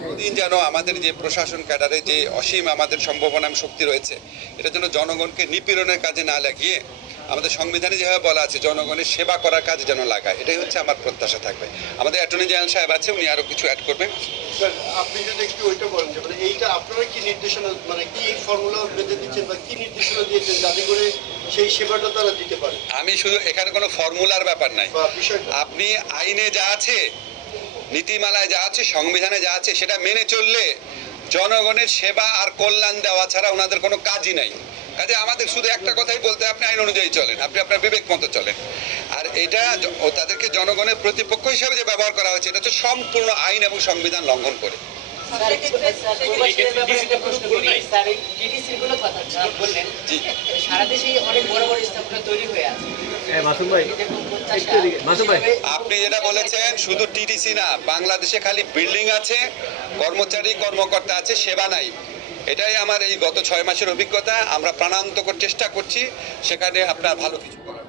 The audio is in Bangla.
প্রতিদিন যেন আমাদের যে প্রশাসন ক্যাডারে যে অসীম আমাদের সম্ভাবনা এবং শক্তি রয়েছে, এটা যেন জনগণকে নিপীড়নের কাজে না লাগিয়ে আমাদের সংবিধানে যেভাবে বলা আছে জনগণের সেবা করার কাজে যেন লাগায়, এটাই হচ্ছে আমার প্রত্যাশা থাকবে। আমাদের অ্যাটর্নি জেনারেল সাহেব আছে, উনি আরও কিছু অ্যাড করবেন। স্যার, আপনি যদি একটু ওইটা বলেন যে মানে এইটা আপনারা কি নির্দেশনা মানে কি ফর্মুলা বেঁধে দিচ্ছেন বা কি নির্দেশনা দিয়েছেন যাতে করে সেই সেবাটা তারা দিতে পারে? আমি শুধু এখানে কোনো ফর্মুলার ব্যাপার নাই, বা বিষয়টা আপনি আইনে যা আছে, নীতিমালায় যা আছে, সংবিধানে যা আছে সেটা মেনে চললে জনগণের সেবা আর কল্যাণ দেওয়া ছাড়া ওনাদের কোনো কাজই নাই। কাজে আমাদের শুধু একটা কথাই বলতে, আপনি আইন অনুযায়ী চলেন, আপনি আপনার বিবেক মতো চলেন। আর এটা তাদেরকে জনগণের প্রতিপক্ষ হিসাবে যে ব্যবহার করা হয়েছে, এটা হচ্ছে সম্পূর্ণ আইন এবং সংবিধান লঙ্ঘন করে। জি, সারা দেশে অনেক বড় বড় স্থাপনা তৈরি হয়ে আছে। মাসুম ভাই একটু এদিকে, মাসুম ভাই আপনি যেটা বলেছেন শুধু টিটিসি না, বাংলাদেশে খালি বিল্ডিং আছে, কর্মচারী কর্মকর্তা আছে, সেবা নাই। এটাই আমার এই গত 6 মাসের অভিজ্ঞতা। আমরা প্রাণান্তকর চেষ্টা করছি সেখানে আপনার ভালো কিছু করার।